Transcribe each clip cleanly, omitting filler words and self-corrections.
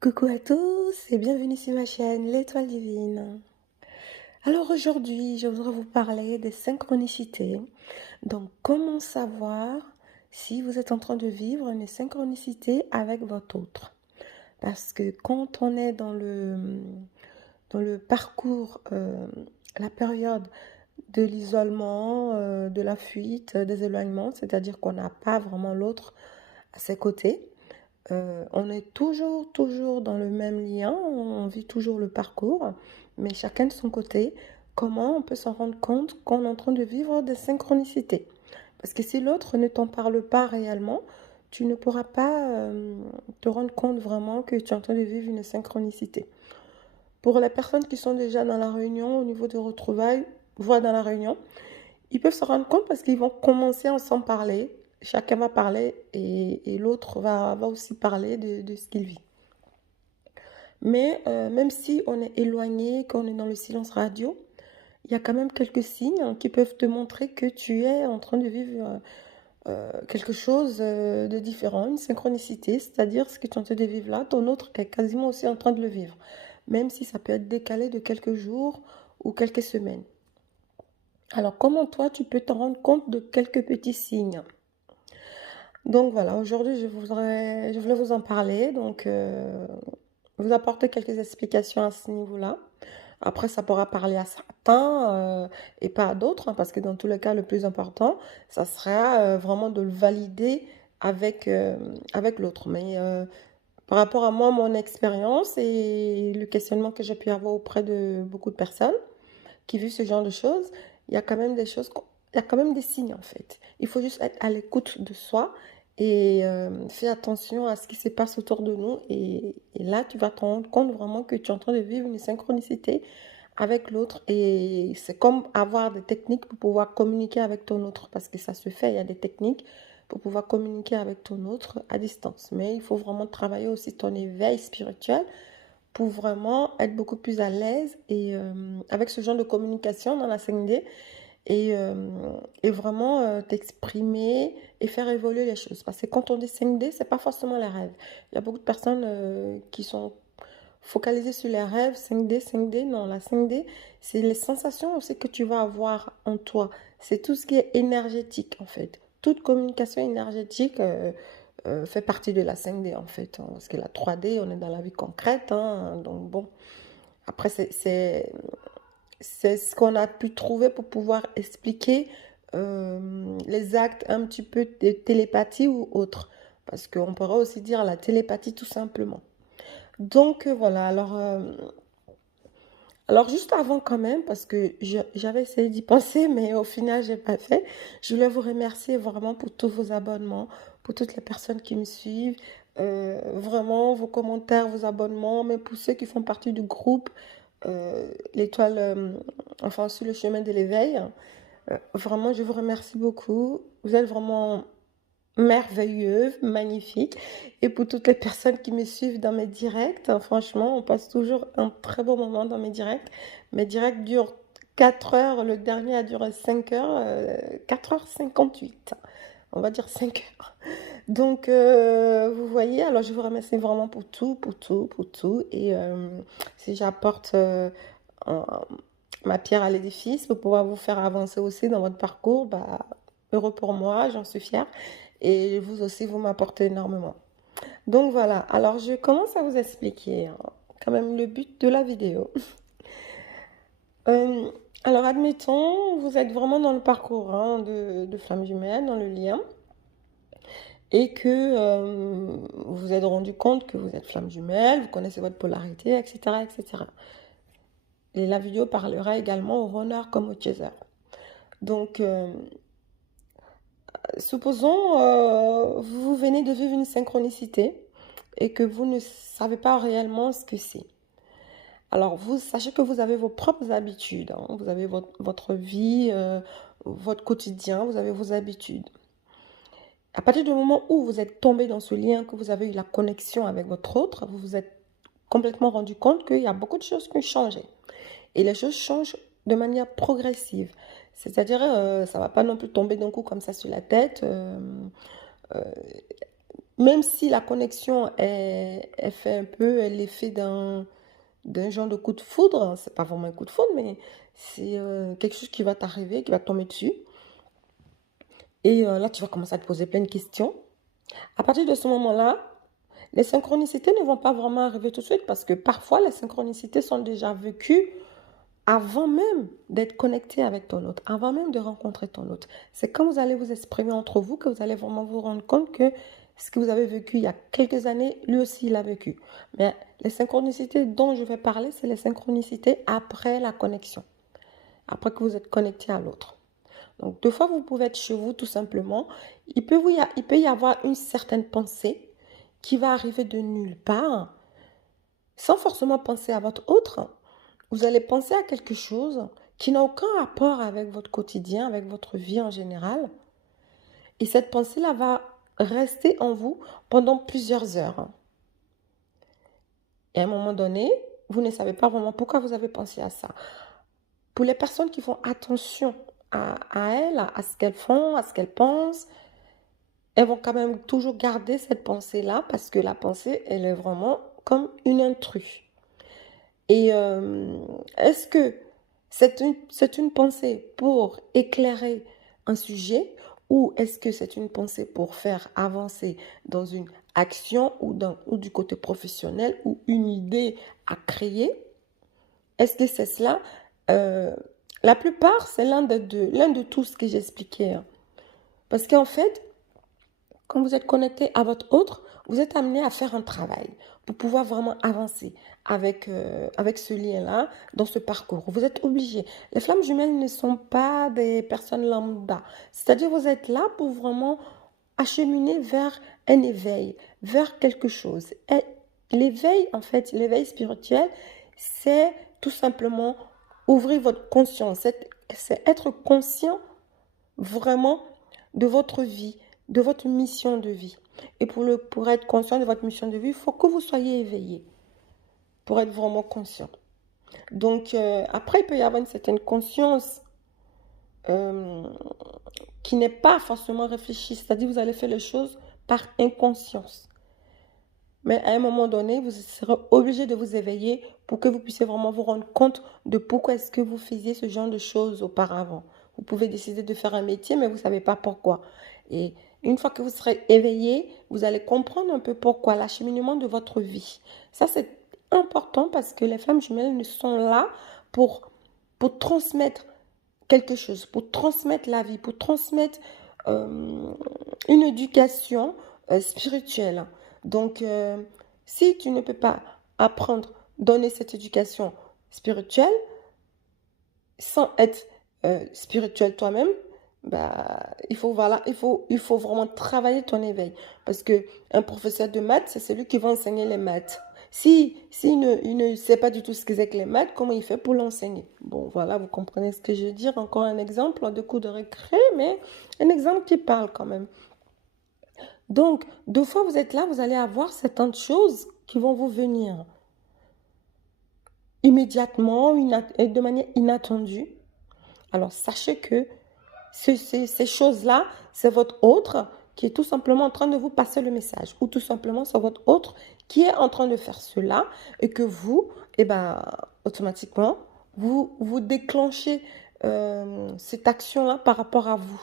Coucou à tous et bienvenue sur ma chaîne L'Étoile Divine. Alors aujourd'hui, je voudrais vous parler des synchronicités. Donc, comment savoir si vous êtes en train de vivre une synchronicité avec votre autre? Parce que quand on est dans le parcours, la période de l'isolement, de la fuite, des éloignements, c'est-à-dire qu'on n'a pas vraiment l'autre à ses côtés, on est toujours dans le même lien, on vit toujours le parcours, mais chacun de son côté. Comment on peut s'en rendre compte qu'on est en train de vivre des synchronicités? Parce que si l'autre ne t'en parle pas réellement, tu ne pourras pas te rendre compte vraiment que tu es en train de vivre une synchronicité. Pour les personnes qui sont déjà dans la réunion, au niveau de retrouvailles, voire dans la réunion, ils peuvent se rendre compte parce qu'ils vont commencer à s'en parler. Chacun va parler et l'autre va aussi parler de ce qu'il vit. Mais même si on est éloigné, qu'on est dans le silence radio, il y a quand même quelques signes qui peuvent te montrer que tu es en train de vivre quelque chose de différent, une synchronicité, c'est-à-dire ce que tu es en train de vivre là, ton autre est quasiment aussi en train de le vivre, même si ça peut être décalé de quelques jours ou quelques semaines. Alors, comment toi, tu peux te rendre compte de quelques petits signes? Donc voilà, aujourd'hui, je voulais vous en parler, donc vous apporter quelques explications à ce niveau-là. Après, ça pourra parler à certains et pas à d'autres, hein, parce que dans tous les cas, le plus important, ça sera vraiment de le valider avec l'autre. Mais par rapport à moi, mon expérience et le questionnement que j'ai pu avoir auprès de beaucoup de personnes qui vivent ce genre de choses, il y a quand même des choses, il y a quand même des signes en fait. Il faut juste être à l'écoute de soi et faire attention à ce qui se passe autour de nous. Et là, tu vas te rendre compte vraiment que tu es en train de vivre une synchronicité avec l'autre. Et c'est comme avoir des techniques pour pouvoir communiquer avec ton autre, parce que ça se fait, il y a des techniques pour pouvoir communiquer avec ton autre à distance. Mais il faut vraiment travailler aussi ton éveil spirituel pour vraiment être beaucoup plus à l'aise et avec ce genre de communication dans la 5D et, et vraiment t'exprimer et faire évoluer les choses. Parce que quand on dit 5D, c'est pas forcément les rêves. Il y a beaucoup de personnes qui sont focalisées sur les rêves, 5D, 5D. Non, la 5D, c'est les sensations aussi que tu vas avoir en toi. C'est tout ce qui est énergétique en fait. Toute communication énergétique fait partie de la 5D en fait, hein, parce que la 3D, on est dans la vie concrète, hein, donc bon. Après, c'est ce qu'on a pu trouver pour pouvoir expliquer les actes un petit peu de télépathie ou autre, parce qu'on pourrait aussi dire la télépathie tout simplement. Donc voilà, alors juste avant quand même, parce que j'avais essayé d'y penser, mais au final, j'ai pas fait. Je voulais vous remercier vraiment pour tous vos abonnements, pour toutes les personnes qui me suivent, vraiment vos commentaires, vos abonnements, mais pour ceux qui font partie du groupe l'étoile, enfin sur le chemin de l'éveil. Vraiment, je vous remercie beaucoup. Vous êtes vraiment merveilleux, magnifique. Et pour toutes les personnes qui me suivent dans mes directs, hein, franchement, on passe toujours un très bon moment dans mes directs. Mes directs durent 4 heures, le dernier a duré 5 heures, 4h58. On va dire 5 heures. Donc, vous voyez, alors je vous remercie vraiment pour tout, pour tout, pour tout. Et si j'apporte un- ma pierre à l'édifice pour pouvoir vous faire avancer aussi dans votre parcours, bah, heureux pour moi, j'en suis fière. Et vous aussi, vous m'apportez énormément. Donc voilà, alors je commence à vous expliquer hein, quand même le but de la vidéo. Euh, alors admettons, vous êtes vraiment dans le parcours hein, de flamme jumelle, dans le lien, et que vous vous êtes rendu compte que vous êtes flamme jumelle, vous connaissez votre polarité, etc., etc. Et la vidéo parlera également au runner comme au chaser. Donc, supposons, vous venez de vivre une synchronicité et que vous ne savez pas réellement ce que c'est. Alors, vous sachez que vous avez vos propres habitudes, hein. Vous avez votre vie, votre quotidien, vous avez vos habitudes. À partir du moment où vous êtes tombé dans ce lien, que vous avez eu la connexion avec votre autre, vous vous êtes complètement rendu compte qu'il y a beaucoup de choses qui ont changé. Et les choses changent de manière progressive. C'est-à-dire, ça ne va pas non plus tomber d'un coup comme ça sur la tête. même si la connexion est fait un peu l'effet d'un genre de coup de foudre, c'est pas vraiment un coup de foudre, mais c'est quelque chose qui va t'arriver, qui va te tomber dessus. Et là, tu vas commencer à te poser plein de questions. À partir de ce moment-là, les synchronicités ne vont pas vraiment arriver tout de suite parce que parfois, les synchronicités sont déjà vécues avant même d'être connecté avec ton autre, avant même de rencontrer ton autre. C'est quand vous allez vous exprimer entre vous que vous allez vraiment vous rendre compte que ce que vous avez vécu il y a quelques années, lui aussi, il a vécu. Mais les synchronicités dont je vais parler, c'est les synchronicités après la connexion, après que vous êtes connecté à l'autre. Donc, deux fois, vous pouvez être chez vous tout simplement. Il peut y avoir une certaine pensée qui va arriver de nulle part, sans forcément penser à votre autre. Vous allez penser à quelque chose qui n'a aucun rapport avec votre quotidien, avec votre vie en général. Et cette pensée-là va rester en vous pendant plusieurs heures. Et à un moment donné, vous ne savez pas vraiment pourquoi vous avez pensé à ça. Pour les personnes qui font attention à elles, à ce qu'elles font, à ce qu'elles pensent, elles vont quand même toujours garder cette pensée-là parce que la pensée, elle est vraiment comme une intruse. Et est-ce que c'est une pensée pour éclairer un sujet ou est-ce que c'est une pensée pour faire avancer dans une action ou du côté professionnel ou une idée à créer? Est-ce que c'est cela? Euh, la plupart, c'est l'un de tous ce que j'expliquais, hein. Parce qu'en fait, quand vous êtes connecté à votre autre, vous êtes amené à faire un travail pour pouvoir vraiment avancer avec ce lien-là dans ce parcours. Vous êtes obligé. Les flammes jumelles ne sont pas des personnes lambda. C'est-à-dire vous êtes là pour vraiment acheminer vers un éveil, vers quelque chose. Et l'éveil, en fait, l'éveil spirituel, c'est tout simplement ouvrir votre conscience. C'est être conscient vraiment de votre vie, de votre mission de vie. Et pour être conscient de votre mission de vie, il faut que vous soyez éveillé pour être vraiment conscient. Donc, après, il peut y avoir une certaine conscience euh, qui n'est pas forcément réfléchie. C'est-à-dire, vous allez faire les choses par inconscience. Mais à un moment donné, vous serez obligé de vous éveiller pour que vous puissiez vraiment vous rendre compte de pourquoi est-ce que vous faisiez ce genre de choses auparavant. Vous pouvez décider de faire un métier, mais vous ne savez pas pourquoi. Et une fois que vous serez éveillé, vous allez comprendre un peu pourquoi, l'acheminement de votre vie. Ça, c'est important parce que les femmes jumelles ne sont là pour transmettre quelque chose, pour transmettre la vie, pour transmettre euh, une éducation spirituelle. Donc, si tu ne peux pas apprendre, donner cette éducation spirituelle sans être spirituel toi-même, bah, voilà, il faut vraiment travailler ton éveil. Parce que un professeur de maths, c'est celui qui va enseigner les maths. Si il ne sait pas du tout ce que c'est que les maths, comment il fait pour l'enseigner? Bon, voilà, vous comprenez ce que je veux dire. Encore un exemple de coup de récré, mais un exemple qui parle quand même. Donc, deux fois vous êtes là, vous allez avoir certaines choses qui vont vous venir immédiatement et de manière inattendue. Alors, sachez que ces choses-là, c'est votre autre qui est tout simplement en train de vous passer le message. Ou tout simplement, c'est votre autre qui est en train de faire cela et que vous, eh ben, automatiquement, vous déclenchez cette action-là par rapport à vous.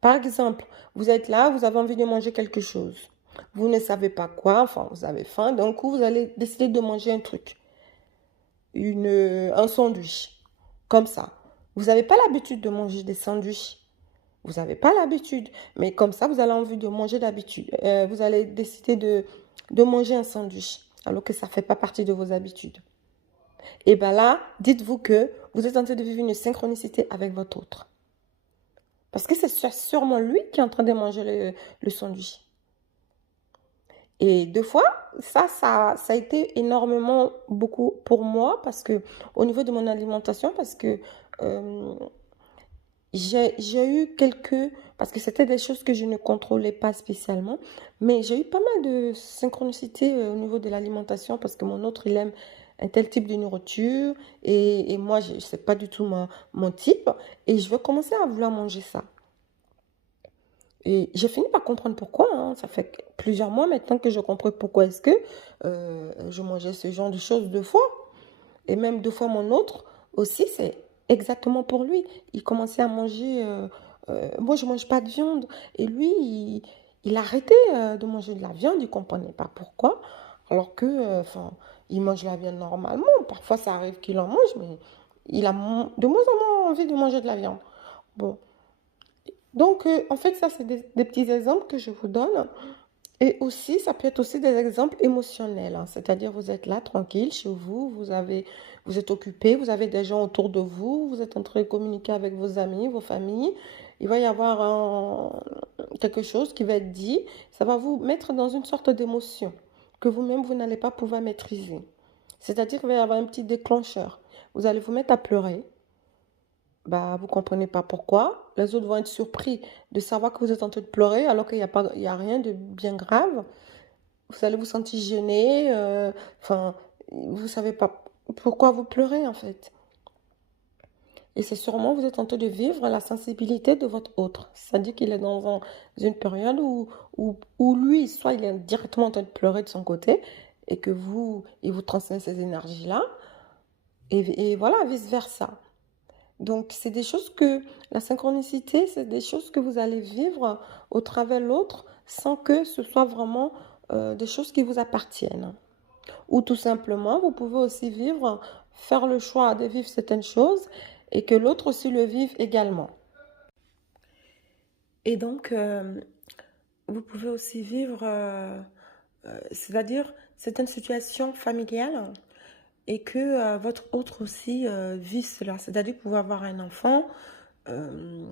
Par exemple, vous êtes là, vous avez envie de manger quelque chose. Vous ne savez pas quoi, enfin, vous avez faim. D'un coup, vous allez décider de manger un truc, un sandwich, comme ça. Vous n'avez pas l'habitude de manger des sandwichs. Vous n'avez pas l'habitude. Mais comme ça, vous avez envie de manger d'habitude. Vous allez décider de manger un sandwich, alors que ça ne fait pas partie de vos habitudes. Et bien là, dites-vous que vous êtes en train de vivre une synchronicité avec votre autre. Parce que c'est sûrement lui qui est en train de manger le sandwich. Et deux fois, ça a été énormément beaucoup pour moi parce que au niveau de mon alimentation, parce que euh, j'ai eu parce que c'était des choses que je ne contrôlais pas spécialement, mais j'ai eu pas mal de synchronicité au niveau de l'alimentation parce que mon autre, il aime un tel type de nourriture et moi, sais pas du tout mon type et je vais commencer à vouloir manger ça. Et j'ai fini par comprendre pourquoi, hein. Ça fait plusieurs mois maintenant que je comprends pourquoi est-ce que je mangeais ce genre de choses deux fois. Et même deux fois mon autre aussi, c'est exactement pour lui. Il commençait à manger. Moi, je ne mange pas de viande. Et lui, il arrêtait de manger de la viande. Il ne comprenait pas pourquoi. Alors que, enfin, il mange la viande normalement. Parfois, ça arrive qu'il en mange, mais il a de moins en moins envie de manger de la viande. Bon. Donc, en fait, ça, c'est des petits exemples que je vous donne. Et aussi, ça peut être aussi des exemples émotionnels, hein. C'est-à-dire, vous êtes là, tranquille, chez vous, vous êtes occupé, vous avez des gens autour de vous, vous êtes en train de communiquer avec vos amis, vos familles. Il va y avoir quelque chose qui va être dit, ça va vous mettre dans une sorte d'émotion que vous-même, vous n'allez pas pouvoir maîtriser. C'est-à-dire qu'il va y avoir un petit déclencheur. Vous allez vous mettre à pleurer. Bah, vous comprenez pas pourquoi. Les autres vont être surpris de savoir que vous êtes en train de pleurer alors qu'il n'y a pas, il y a rien de bien grave. Vous allez vous sentir gêné, enfin, vous savez pas pourquoi vous pleurez en fait. Et c'est sûrement vous êtes en train de vivre la sensibilité de votre autre. C'est-à-dire qu'il est dans une période où lui, soit il est directement en train de pleurer de son côté et que vous, il vous transmet ces énergies-là, et voilà, vice-versa. Donc, c'est des choses que, la synchronicité, c'est des choses que vous allez vivre au travers de l'autre sans que ce soit vraiment des choses qui vous appartiennent. Ou tout simplement, vous pouvez aussi vivre, faire le choix de vivre certaines choses et que l'autre aussi le vive également. Et donc, vous pouvez aussi vivre, c'est-à-dire certaines situations familiales et que votre autre aussi vit cela. C'est-à-dire que vous pouvez avoir un enfant euh,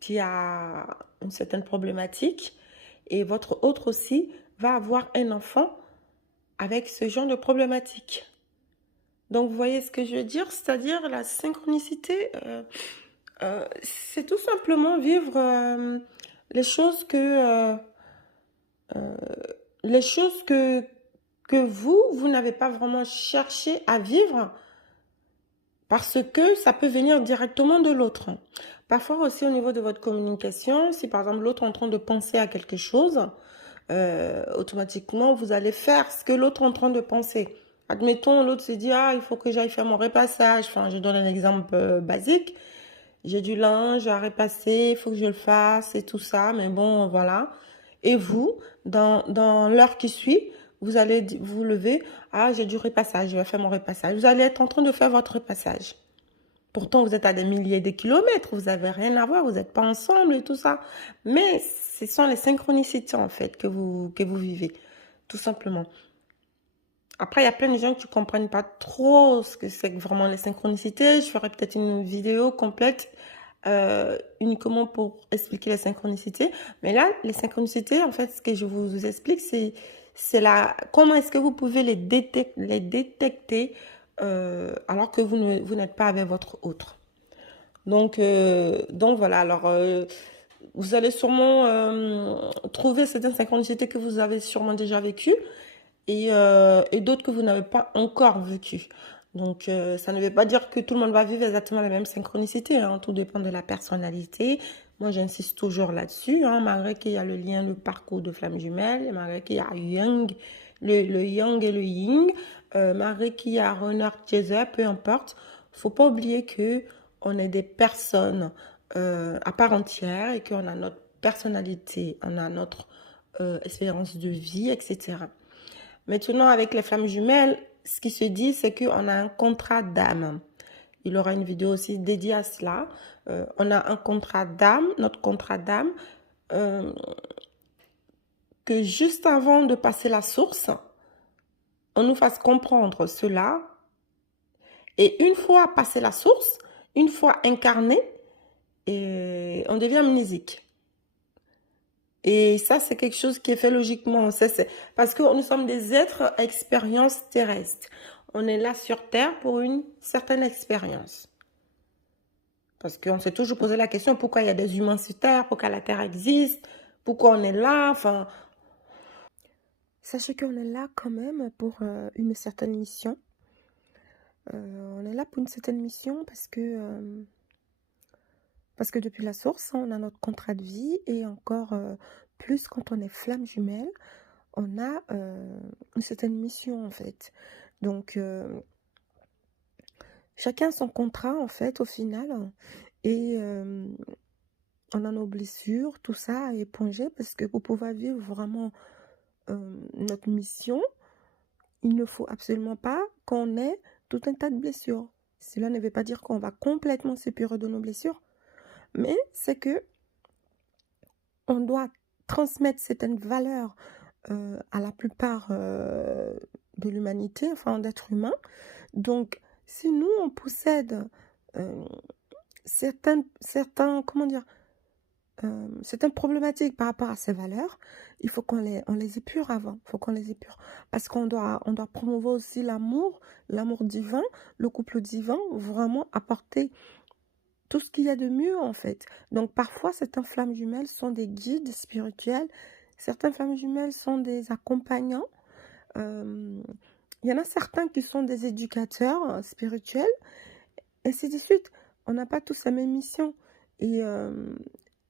qui a une certaine problématique et votre autre aussi va avoir un enfant avec ce genre de problématique. Donc, vous voyez ce que je veux dire? C'est-à-dire la synchronicité, c'est tout simplement vivre les choses euh, les choses que vous n'avez pas vraiment cherché à vivre parce que ça peut venir directement de l'autre. Parfois aussi au niveau de votre communication, si par exemple l'autre est en train de penser à quelque chose, automatiquement vous allez faire ce que l'autre est en train de penser. Admettons, l'autre se dit, ah, il faut que j'aille faire mon repassage. Enfin, je donne un exemple basique. J'ai du linge à repasser, il faut que je le fasse et tout ça, mais bon, voilà. Et vous, dans l'heure qui suit, vous allez vous lever, ah, j'ai du repassage, je vais faire mon repassage. Vous allez être en train de faire votre repassage. Pourtant, vous êtes à des milliers de kilomètres, vous n'avez rien à voir, vous n'êtes pas ensemble et tout ça. Mais ce sont les synchronicités, en fait, que vous vivez, tout simplement. Après, il y a plein de gens qui ne comprennent pas trop ce que c'est que vraiment les synchronicités. Je ferai peut-être une vidéo complète uniquement pour expliquer les synchronicités. Mais là, les synchronicités, en fait, ce que je vous explique, c'est comment est-ce que vous pouvez les détecter alors que vous n'êtes pas avec votre autre. Donc voilà, alors vous allez sûrement trouver certaines synchronicités que vous avez sûrement déjà vécues et d'autres que vous n'avez pas encore vécues. Donc ça ne veut pas dire que tout le monde va vivre exactement la même synchronicité, hein. Tout dépend de la personnalité. Moi, j'insiste toujours là-dessus, hein, malgré qu'il y a le lien, le parcours de flammes jumelles, et malgré qu'il y a Yang, le Yang et le Yin, malgré qu'il y a Runner Chaser, peu importe. Faut pas oublier que on est des personnes à part entière et qu'on a notre personnalité, on a notre expérience de vie, etc. Maintenant, avec les flammes jumelles, ce qui se dit, c'est qu'on a un contrat d'âme. Il y aura une vidéo aussi dédiée à cela. On a un contrat d'âme, notre contrat d'âme, euh, que juste avant de passer la source, on nous fasse comprendre cela. Et une fois passé la source, une fois incarné, et on devient amnésique. Et ça, c'est quelque chose qui est fait logiquement. Parce que nous sommes des êtres à expérience terrestre. On est là sur Terre pour une certaine expérience. Parce qu'on s'est toujours posé la question, pourquoi il y a des humains sur Terre, pourquoi la Terre existe, pourquoi on est là, enfin... Sachez qu'on est là quand même pour une certaine mission. On est là pour une certaine mission parce que Parce que depuis la source, on a notre contrat de vie et encore plus quand on est flamme jumelle, on a une certaine mission en fait. Donc, chacun son contrat en fait au final et on a nos blessures, tout ça à éponger parce que pour pouvoir vivre vraiment notre mission, il ne faut absolument pas qu'on ait tout un tas de blessures. Cela ne veut pas dire qu'on va complètement s'épurer de nos blessures, mais c'est que on doit transmettre certaines valeurs à la plupart de l'humanité, enfin d'êtres humains. Donc, si nous, on possède euh, comment dire, certaines problématiques par rapport à ces valeurs, il faut on les épure avant. Il faut qu'on les épure. Parce on doit promouvoir aussi l'amour divin, le couple divin, vraiment apporter tout ce qu'il y a de mieux en fait. Donc parfois, certaines flammes jumelles sont des guides spirituels, certaines flammes jumelles sont des accompagnants. Il y en a certains qui sont des éducateurs spirituels, et ainsi de suite. On n'a pas tous la même mission. Et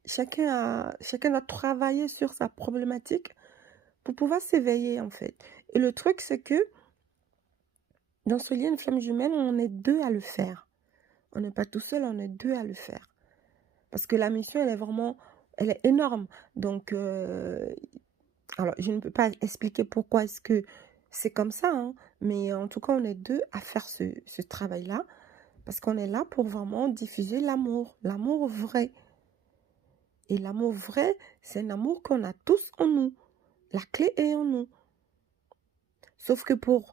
chacun doit travailler sur sa problématique pour pouvoir s'éveiller en fait. Et le truc, c'est que dans ce lien de flamme jumelle, on est deux à le faire. On n'est pas tout seul, on est deux à le faire. Parce que la mission, elle est énorme. Donc, alors, je ne peux pas expliquer pourquoi est-ce que c'est comme ça, hein, mais en tout cas, on est deux à faire ce travail-là, parce qu'on est là pour vraiment diffuser l'amour vrai. Et l'amour vrai, c'est un amour qu'on a tous en nous. La clé est en nous. Sauf que pour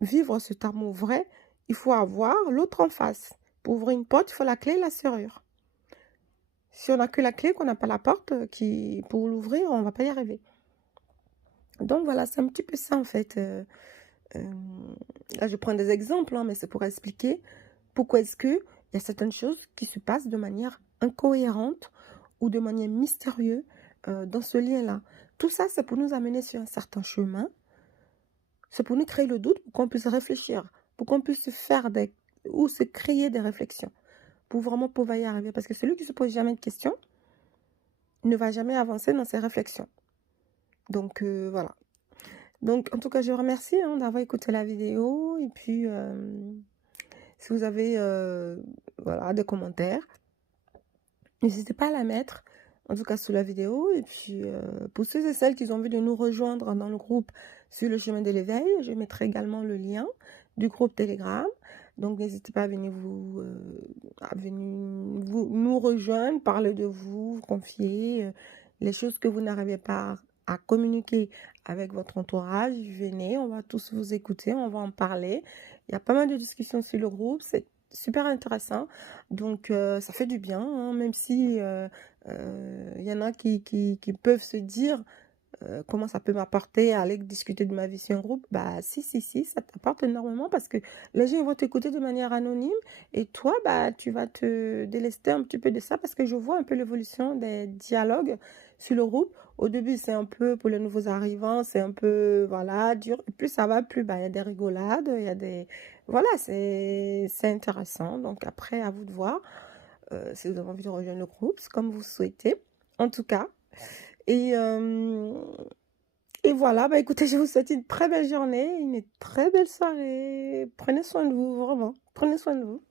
vivre cet amour vrai, il faut avoir l'autre en face. Pour ouvrir une porte, il faut la clé et la serrure. Si on n'a que la clé, qu'on n'a pas la porte, pour l'ouvrir, on ne va pas y arriver. Donc voilà, c'est un petit peu ça en fait. Là, je prends des exemples, hein, mais c'est pour expliquer pourquoi est-ce qu'il y a certaines choses qui se passent de manière incohérente ou de manière mystérieuse dans ce lien-là. Tout ça, c'est pour nous amener sur un certain chemin. C'est pour nous créer le doute, pour qu'on puisse réfléchir, pour qu'on puisse ou se créer des réflexions, pour vraiment pouvoir y arriver. Parce que celui qui ne se pose jamais de questions ne va jamais avancer dans ses réflexions. Donc, voilà. Donc, en tout cas, je vous remercie d'avoir écouté la vidéo. Et puis, si vous avez voilà, des commentaires, n'hésitez pas à la mettre, en tout cas sous la vidéo. Et puis, pour ceux et celles qui ont envie de nous rejoindre dans le groupe sur le chemin de l'éveil, je mettrai également le lien du groupe Telegram. Donc, n'hésitez pas à venir nous rejoindre, parler de vous, confier les choses que vous n'arrivez pas à communiquer avec votre entourage. Venez, on va tous vous écouter, on va en parler. Il y a pas mal de discussions sur le groupe, c'est super intéressant. Donc, ça fait du bien, hein, même si il y en a qui peuvent se dire comment ça peut m'apporter à aller discuter de ma vie sur un groupe. Bah, si, ça t'apporte énormément parce que les gens vont t'écouter de manière anonyme et toi, bah, tu vas te délester un petit peu de ça parce que je vois un peu l'évolution des dialogues sur le groupe. Au début, c'est un peu pour les nouveaux arrivants, c'est un peu, voilà, dur. Et plus ça va, plus, bah, il y a des rigolades, il y a des... Voilà, c'est intéressant. Donc après, à vous de voir si vous avez envie de rejoindre le groupe, c'est comme vous souhaitez. En tout cas, et, euh, et voilà, bah écoutez, je vous souhaite une très belle journée, une très belle soirée. Prenez soin de vous, vraiment. Prenez soin de vous.